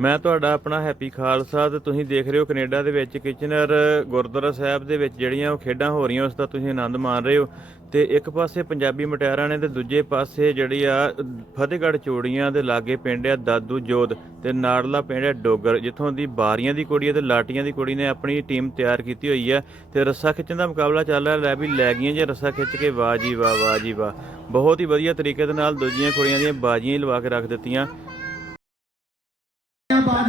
ਮੈਂ ਤੁਹਾਡਾ ਆਪਣਾ ਹੈਪੀ ਖਾਲਸਾ ਤੇ ਤੁਸੀਂ ਦੇਖ ਰਹੇ ਹੋ ਕੈਨੇਡਾ ਦੇ ਵਿੱਚ ਕਿਚਨਰ ਗੁਰਦੁਆਰਾ ਸਾਹਿਬ ਦੇ ਵਿੱਚ ਜਿਹੜੀਆਂ ਉਹ ਖੇਡਾਂ ਹੋ ਰਹੀਆਂ, ਉਸ ਦਾ ਤੁਸੀਂ ਆਨੰਦ ਮਾਣ ਰਹੇ ਹੋ। ਤੇ ਇੱਕ ਪਾਸੇ ਪੰਜਾਬੀ ਮਟਿਆਰਾਂ ਨੇ ਤੇ ਦੂਜੇ ਪਾਸੇ ਜਿਹੜੀ ਆ, ਫਤਿਹਗੜ੍ਹ ਚੂੜੀਆਂ ਦੇ ਲਾਗੇ ਪਿੰਡ ਆ ਦਾਦੂ ਜੋਧ ਤੇ ਨਾੜਲਾ ਪਿੰਡ ਆ ਡੋਗਰ, ਜਿੱਥੋਂ ਦੀ ਬਾਰੀਆਂ ਦੀ ਕੁੜੀ ਤੇ ਲਾਟੀਆਂ ਦੀ ਕੁੜੀ ਨੇ ਆਪਣੀ ਟੀਮ ਤਿਆਰ ਕੀਤੀ ਹੋਈ ਆ। ਤੇ ਰੱਸਾ ਖਿੱਚਣ ਦਾ ਮੁਕਾਬਲਾ ਚੱਲ ਰਿਹਾ, ਲੈ ਵੀ ਲੈ ਗਈਆਂ ਜੇ ਰੱਸਾ ਖਿੱਚ ਕੇ, ਵਾਹ ਜੀ ਵਾਹ ਵਾਹ ਜੀ ਵਾਹ। ਬਹੁਤ ਹੀ ਵਧੀਆ ਤਰੀਕੇ ਦੇ ਨਾਲ ਦੂਜੀਆਂ ਕੁੜੀਆਂ ਦੀਆਂ ਬਾਜੀਆਂ ਹੀ ਲਵਾ ਕੇ ਰੱਖ ਦਿੱਤੀਆਂ।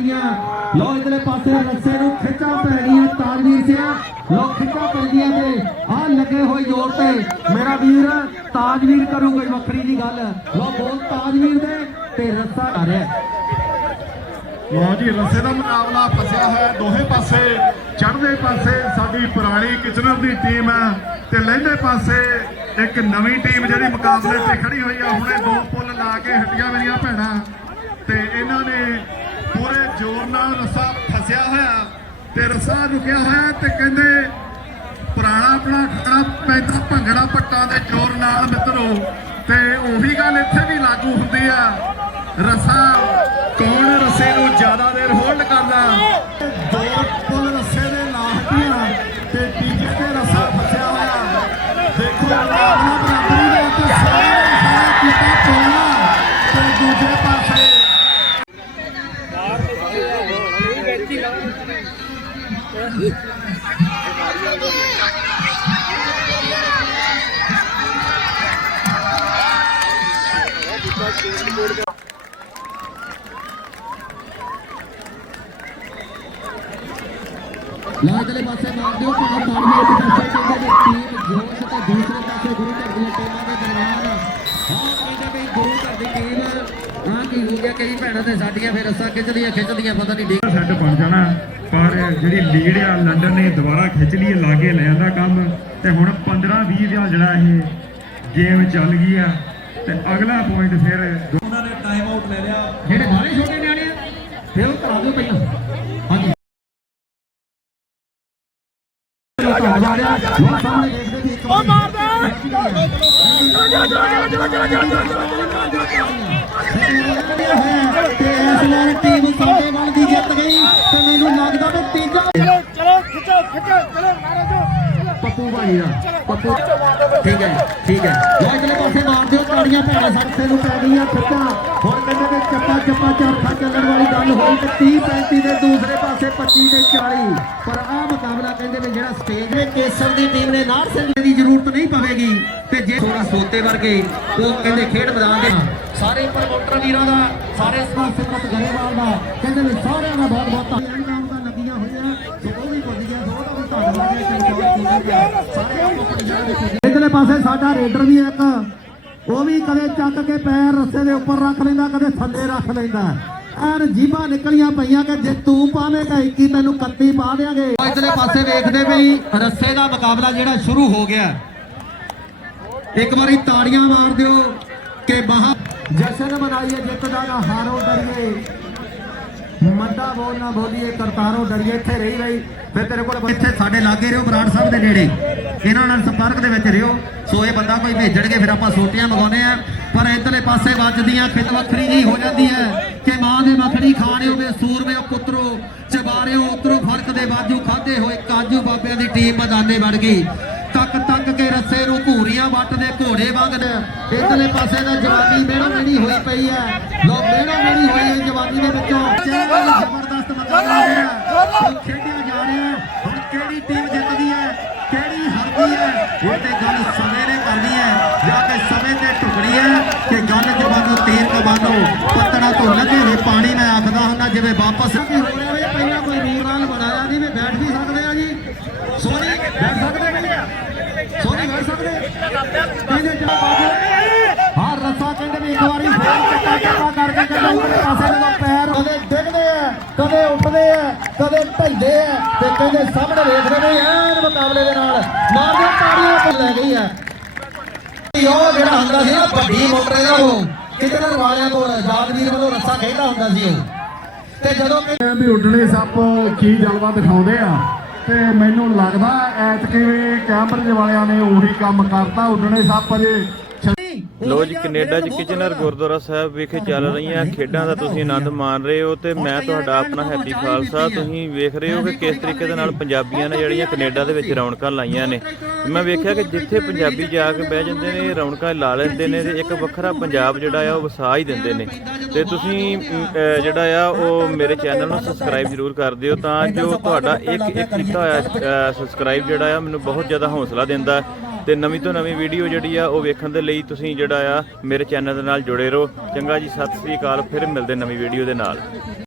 ਬਾਜ਼ੀਆਂ ਲੋ ਇਧਰਲੇ ਪਾਸੇ ਰੱਸੇ ਨੂੰ ਖਿੱਚਾਂ ਪੈ ਤਾਜਵੀਰ ਸਿਆ। ਲੋ ਖਿੱਚਾਂ ਪੈਂਦੀਆਂ ਤੇ ਆ ਲੱਗੇ ਹੋਏ ਜ਼ੋਰ ਤੇ। ਮੇਰਾ ਵੀਰ ਤਾਜਵੀਰ ਕਰੂਗਾ ਵੱਖਰੀ ਜੀ ਗੱਲ। ਲੋ ਬੋਲ ਤਾਜਵੀਰ ਦੇ ਤੇ ਰੱਸਾ ਆ ਰਿਹਾ। ਲਓ ਜੀ, ਰੱਸੇ ਦਾ ਮੁਕਾਬਲਾ ਫਸਿਆ ਹੋਇਆ ਦੋਹੇ ਪਾਸੇ। ਚੜ੍ਹਦੇ ਪਾਸੇ ਸਾਡੀ ਪੁਰਾਣੀ ਕਿਚਨਰ ਦੀ ਟੀਮ ਹੈ ਤੇ ਲਹਿੰਦੇ ਪਾਸੇ ਇੱਕ ਨਵੀਂ ਟੀਮ ਜਿਹੜੀ ਮੁਕਾਬਲੇ ਤੇ ਖੜੀ ਹੋਈ ਆ। ਹੁਣੇ ਦੋ ਪੁੱਲ ਲਾ ਕੇ ਹਟੀਆਂ ਮੇਰੀਆਂ ਭੈਣਾਂ ਤੇ ਇਹਨਾਂ ਨੇ ਜ਼ੋਰ ਨਾਲ ਰੱਸਾ ਫਸਿਆ ਹੋਇਆ ਤੇ ਰੱਸਾ ਰੁਕਿਆ ਹੋਇਆ ਤੇ ਕਹਿੰਦੇ ਪੁਰਾਣਾ ਆਪਣਾ ਖੜਾ ਪੈਂਦਾ, ਭੰਗੜਾ ਪੱਟਾਂ ਦੇ ਜ਼ੋਰ ਨਾਲ ਮਿੱਤਰੋ, ਤੇ ਉਹੀ ਗੱਲ ਇੱਥੇ ਵੀ ਲਾਗੂ ਹੁੰਦੀ ਆ। ਰਸਾ ਕੌਣ ਰਸੇ ਨੂੰ ਜ਼ਿਆਦਾ ਦੇਰ ਹੋਲਡ ਕਰਦਾ? ਦੋ ਪੁੱਲ ਰਸੇ ਦੇ ਨਾਲ ਤੇ ਤੀਜੇ ਤੇ ਰਸਾ ਫਸਿਆ ਹੋਇਆ। ਦੇਖੋ ਲੋ ਪਾਸੇ ਮਾਰ ਦਿਓ, ਭਾਵੇਂ ਤਾੜੀਆਂ ਇੱਕ ਪਾਸੇ ਕਹਿੰਦੇ ਨੇ ਟੀਮ, ਜੋਸ਼ ਤੇ ਦੂਸਰੇ ਪਾਸੇ ਗੁਰੂ ਘਰ ਦੀਆਂ ਟੀਮਾਂ ਦੇ ਦਰਮਿਆਨ ਹਾਂ ਕਹਿੰਦੇ ਵੀ ਗੁਰੂ ਘਰ ਦੀ ਟੀਮ, ਹਾਂ, ਕੀ ਹੋ ਗਿਆ, ਕਈ ਭੈਣਾਂ ਤੇ ਸਾਡੀਆਂ ਫਿਰ ਰੱਸਾ ਖਿੱਚਦੀਆਂ ਖਿੱਚਦੀਆਂ, ਪਤਾ ਨਹੀਂ ਡਿੱਗ ਸੈੱਟ ਬਣ ਜਾਣਾ। ਪਰ ਜਿਹੜੀ ਲੀਡ ਆ ਲੰਡਨ ਨੇ ਦੁਬਾਰਾ ਖਿੱਚ ਲਈ ਲਾਗੇ ਲੈ ਆਂਦਾ ਕੰਮ। ਤੇ ਹੁਣ 15 20 ਦਾ ਜਿਹੜਾ ਇਹ ਗੇਮ ਚੱਲ ਗਈ ਆ। ਤੇ ਅਗਲਾ ਪੁਆਇੰਟ ਫਿਰ ਉਹਨਾਂ ਨੇ ਟਾਈਮ ਆਊਟ ਲੈ ਲਿਆ। ਜਿਹੜੇ ਬਾਹਲੇ ਛੋਟੇ ਨਿਆਣੇ ਆ ਫਿਰ ਉਹ ਕਰਾ ਦਿਓ ਪਹਿਲਾਂ। ਹਾਂਜੀ। ਧੰਨਵਾਦ ਆ। ਲੋਕ ਸਾਹਮਣੇ ਦੇਖਦੇ ਵੀ ਇੱਕ ਵਾਰ ਮਾਰਦਾ ਤੇ ਇਸ ਵਾਰ ਟੀਮ ਸਾਡੇ ਵੱਲ ਦੀ ਜਿੱਤ ਗਈ। ਤੇ ਮੈਨੂੰ ਲੱਗਦਾ ਪੱਪੂ ਭਾਈ ਦਾ। ਪੱਪੂ। ਠੀਕ ਹੈ ਠੀਕ ਹੈ। ਲੋ ਇਧਰਲੇ ਪਾਸੇ ਮਾਰ ਦਿਓ ਤਾੜੀਆਂ ਭੈਣਾਂ ਸਰਸੇ ਨੂੰ ਪੈ ਗਈਆਂ ਖੱਟਾ ਹੁਣ ਕਹਿੰਦੇ ਕਿ ਚੱਪਾ ਚੱਪਾ ਚਰਖਾ ਚੱਲਣ ਵਾਲੀ ਗੱਲ ਹੋਈ ਤੇ 30 35 ਦੇ ਦੂਸਰੇ ਪਾਸੇ 25 ਤੇ 40 ਪਰ ਆਹ ਮੁਕਾਬਲਾ ਕਹਿੰਦੇ ਵੀ ਜਿਹੜਾ ਸਟੇਜ ਦੇ ਕੇਸਰ ਦੀ ਟੀਮ ਨੇ ਨਾਰ ਸਿੰਘ ਦੀ ਜ਼ਰੂਰਤ ਨਹੀਂ ਪਵੇਗੀ। ਤੇ ਜੇ ਥੋੜਾ ਸੋਤੇ ਵਰਗੇ ਉਹ ਕਹਿੰਦੇ ਖੇਡ ਮੈਦਾਨ ਦੇ ਸਾਰੇ ਪ੍ਰਮੋਟਰ ਵੀਰਾਂ ਦਾ ਸਾਰੇ ਸਪਾਂਸਰ ਗਰੇਵਾਲ ਦਾ ਕਹਿੰਦੇ ਵੀ ਸਾਰਿਆਂ ਦਾ ਬਹੁਤ ਬਹੁਤ ਧੰਨਵਾਦ ਕੰਮ ਤਾਂ ਲੱਗੀਆਂ ਹੋਈਆਂ ਸੋ ਉਹ ਵੀ ਵਧੀਆ ਸੋ ਉਹਦਾ ਵੀ ਧੰਨਵਾਦ ਹੈ ਕਿ ਸਾਰੇ ਆਪੋ ਆਪਣੀ ਜਗ੍ਹਾ ਦੇ ਪੁੱਜੇ। ਇਧਰਲੇ ਪਾਸੇ ਸਾਡਾ ਰੇਡਰ ਵੀ ਇੱਕ, ਉਹ ਵੀ ਕਦੇ ਚੱਕ ਕੇ ਪੈਰ ਰੱਸੇ ਦੇ ਉੱਪਰ ਰੱਖ ਲੈਂਦਾ, ਕਦੇ ਥੱਲੇ ਰੱਖ ਲੈਂਦਾ। ਐਨ ਜੀਬਾਂ ਨਿਕਲੀਆਂ ਪਈਆਂ ਕਿ ਜੇ ਤੂੰ ਪਾਵੇਂਗਾ 21 ਤੈਨੂੰ 31 ਪਾ ਦੇਾਂਗੇ ਇਧਰਲੇ ਪਾਸੇ ਵੇਖਦੇ ਵੀ ਰੱਸੇ ਦਾ ਮੁਕਾਬਲਾ ਜਿਹੜਾ ਸ਼ੁਰੂ ਹੋ ਗਿਆ। ਇੱਕ ਵਾਰੀ ਤਾੜੀਆਂ ਮਾਰ ਦਿਓ ਕਿ ਬਾਹਾਂ ਜਸ਼ਨ ਮਨਾਈਏ ਜਿੱਤ ਦਾ ਨਾ ਹਾਰੋ ਡਰੀਏ। ਮੰਦਾ ਬੋਲ ਨਾ ਬੋਲੀਏ, ਕਰਤਾਰੋ ਡਰੀਏ, ਇੱਥੇ ਰਹੀ ਰਹੀ ਫਿਰ ਤੇਰੇ ਕੋਲ ਇੱਥੇ ਸਾਡੇ ਲਾਗੇ ਰਿਓ ਬਰਾੜ ਸਾਹਿਬ ਦੇ ਨੇੜੇ। ਇਹਨਾਂ ਨਾਲ ਸੰਪਰਕ ਦੇ ਵਿੱਚ ਰਿਓ। ਸੋ ਇਹ ਬੰਦਾ ਕੋਈ ਭੇਜਣਗੇ, ਫਿਰ ਆਪਾਂ ਸੋਟੀਆਂ ਮਗਾਉਨੇ ਆ ਪਰ ਇਧਰਲੇ ਪਾਸੇ ਵੱਜਦੀਆਂ ਖਿੱਤ ਵੱਖਰੀ ਜੀ ਹੋ ਜਾਂਦੀ ਹੈ ਕਿ ਮਾਂ ਦੇ ਮੱਖਣੀ ਖਾਣਿਓ ਵੇ ਸੂਰਮੇ ਪੁੱਤਰੋ ਚਬਾਰਿਓ ਉਤਰੋ ਫ਼ਰਕ ਦੇ ਬਾਜੂ ਖਾਦੇ ਹੋਏ, ਕਾਜੂ ਬਾਬਿਆਂ ਦੀ ਟੀਮ ਮੈਦਾਨੇ ਵੜ ਗਈ। ਤੱਕ ਕੇ ਰੱਸੇ ਨੂੰ ਘੂਰੀਆਂ ਵੱਟਦੇ ਘੋੜੇ ਵਾਂਗਦੇ ਇਧਰਲੇ ਪਾਸੇ ਦਾ ਜਵਾਨੀ ਮੇੜਾ ਮੇੜੀ ਹੋਈ ਪਈ ਹੈ। ਲੋ ਮੇੜਾ ਮੇੜੀ ਹੋਈ ਹੈ ਜਵਾਨੀ ਦੇ ਵਿੱਚੋਂ। ਜ਼ਬਰਦਸਤ ਮੁਕਾਬਲਾ ਜਿਹੜਾ ਉਹ ਖੇਡਿਆ ਜਾ ਰਿਹਾ ਹੈ। ਹੁਣ ਕਿਹੜੀ ਟੀਮ ਜਿੱਤਦੀ ਹੈ? ਕਿਹੜੀ ਹਾਰਦੀ ਹੈ? ਇਹ ਤੇ ਗੱਲ ਸਮੇਂ ਨੇ ਕਰਨੀ ਹੈ। ਜਾਂ ਕਿ ਸਮੇਂ ਤੇ ਢੁਕਣੀ ਹੈ ਕਿ ਗੱਲ ਜਵਾਨੋ ਤੀਰ ਕਮਾਨੋ ਪੱਤਣਾ ਤੋਂ ਲੱਗੇ ਹੋਏ ਪਾਣੀ ਮੈਂ ਆਖਦਾ ਹੁੰਦਾ ਜਿਵੇਂ ਵਾਪਸ ਹੋ ਰਿਹਾ ਹੈ ਪਹਿਲਾਂ ਕੋਈ ਬਣਾਇਆ ਨਹੀਂ ਵੀ ਬੈਠ ਵੀ ਸਕਦੇ ਆ ਜੀ ਸੋਨੀ ਬੈਠ ਸਕਦੇ ਨਹੀਂ ਸੋਨੀ ਬੈਠ ਸਕਦੇ ਰੱਸਾ ਕਹਿੰਦੇ ਵੀ ਇੱਕ ਵਾਰੀ ਫੇਰ ਚੱਕਾ ਚੱਕਾ ਕਰਕੇ ਕਹਿੰਦੇ ਉੱਪਰ ਪਾਸੇ ਦੇ ਪੈਰ ਕਦੇ ਡਿੱਗਦੇ ਆ, ਕਦੇ ਉੱਠਦੇ ਆ, ਕਦੇ ਢਲਦੇ ਆ ਤੇ ਕਹਿੰਦੇ ਸਾਹਮਣੇ ਵੇਖਦੇ ਨੇ ਐਨ ਮੁਕਾਬਲੇ ਦੇ ਨਾਲ। ਮਾਰਦੇ ਤਾੜੀਆਂ ਤੇ ਲੈ ਗਈ ਆ। ਉਹ ਜਿਹੜਾ ਹੁੰਦਾ ਸੀ ਨਾ ਵੱਡੀ ਮੋਟਰ ਦਾ ਉਹ, ਕਿਤੇ ਵਾਲਿਆਂ ਕੋਲ ਯਾਦਵੀਰ ਵੱਲੋਂ ਰੱਸਾ ਖੇਡਦਾ ਹੁੰਦਾ ਸੀ ਉਹ। ਤੇ ਜਦੋਂ ਵੀ ਉੱਡਣੇ ਸੱਪ ਕੀ ਜਲਵਾ ਦਿਖਾਉਂਦੇ ਆ। ਤੇ ਮੈਨੂੰ ਲੱਗਦਾ ਐਤਕੀ ਵੀ ਕੈਂਬਰਜ ਵਾਲਿਆਂ ਨੇ ਉਹੀ ਕੰਮ ਕਰਤਾ ਉੱਡਣੇ ਸੱਪ ਜੇ। ਲੋ ਜੀ ਕੈਨੇਡਾ 'ਚ ਕਿਚਨਰ ਗੁਰਦੁਆਰਾ ਸਾਹਿਬ ਵਿਖੇ ਚੱਲ ਰਹੀਆਂ ਖੇਡਾਂ ਦਾ ਤੁਸੀਂ ਆਨੰਦ ਮਾਣ ਰਹੇ ਹੋ ਤੇ ਮੈਂ ਤੁਹਾਡਾ ਆਪਣਾ ਹੈਪੀ ਖਾਲਸਾ ਤੁਸੀਂ ਵੇਖ ਰਹੇ ਹੋ ਕਿ ਕਿਸ ਤਰੀਕੇ ਦੇ ਨਾਲ ਪੰਜਾਬੀਆਂ ਨੇ ਜਿਹੜੀਆਂ ਕੈਨੇਡਾ ਦੇ ਵਿੱਚ ਰੌਣਕਾਂ ਲਾਈਆਂ ਨੇ। ਮੈਂ ਵੇਖਿਆ ਕਿ ਜਿੱਥੇ ਪੰਜਾਬੀ ਜਾ ਕੇ ਬਹਿ ਜਾਂਦੇ ਨੇ ਰੌਣਕਾਂ ਲਾ ਲੈਂਦੇ ਨੇ ਤੇ ਇੱਕ ਵੱਖਰਾ ਪੰਜਾਬ ਜਿਹੜਾ ਆ ਉਹ ਵਸਾ ਹੀ ਦਿੰਦੇ ਨੇ। ਤੇ ਤੁਸੀਂ ਜਿਹੜਾ ਆ ਉਹ ਮੇਰੇ ਚੈਨਲ ਨੂੰ ਸਬਸਕ੍ਰਾਈਬ ਜ਼ਰੂਰ ਕਰ ਦਿਓ ਤਾਂ ਜੋ ਤੁਹਾਡਾ ਇੱਕ ਇੱਕ ਕੀਤਾ ਹੋਇਆ ਸਬਸਕ੍ਰਾਈਬ ਜਿਹੜਾ ਆ ਮੈਨੂੰ ਬਹੁਤ ਜ਼ਿਆਦਾ ਹੌਸਲਾ ਦਿੰਦਾ ਤੇ ਨਵੀਂ ਤੋਂ ਨਵੀਂ ਵੀਡੀਓ ਜਿਹੜੀ ਆ, ਉਹ ਵੇਖਣ ਦੇ ਲਈ ਤੁਸੀਂ ਜਿਹੜਾ ਆ, ਮੇਰੇ ਚੈਨਲ ਦੇ ਨਾਲ ਜੁੜੇ ਰਹੋ। ਚੰਗਾ ਜੀ, ਸਤਿ ਸ੍ਰੀ ਅਕਾਲ, ਫਿਰ ਮਿਲਦੇ ਨਵੀਂ ਵੀਡੀਓ ਦੇ ਨਾਲ।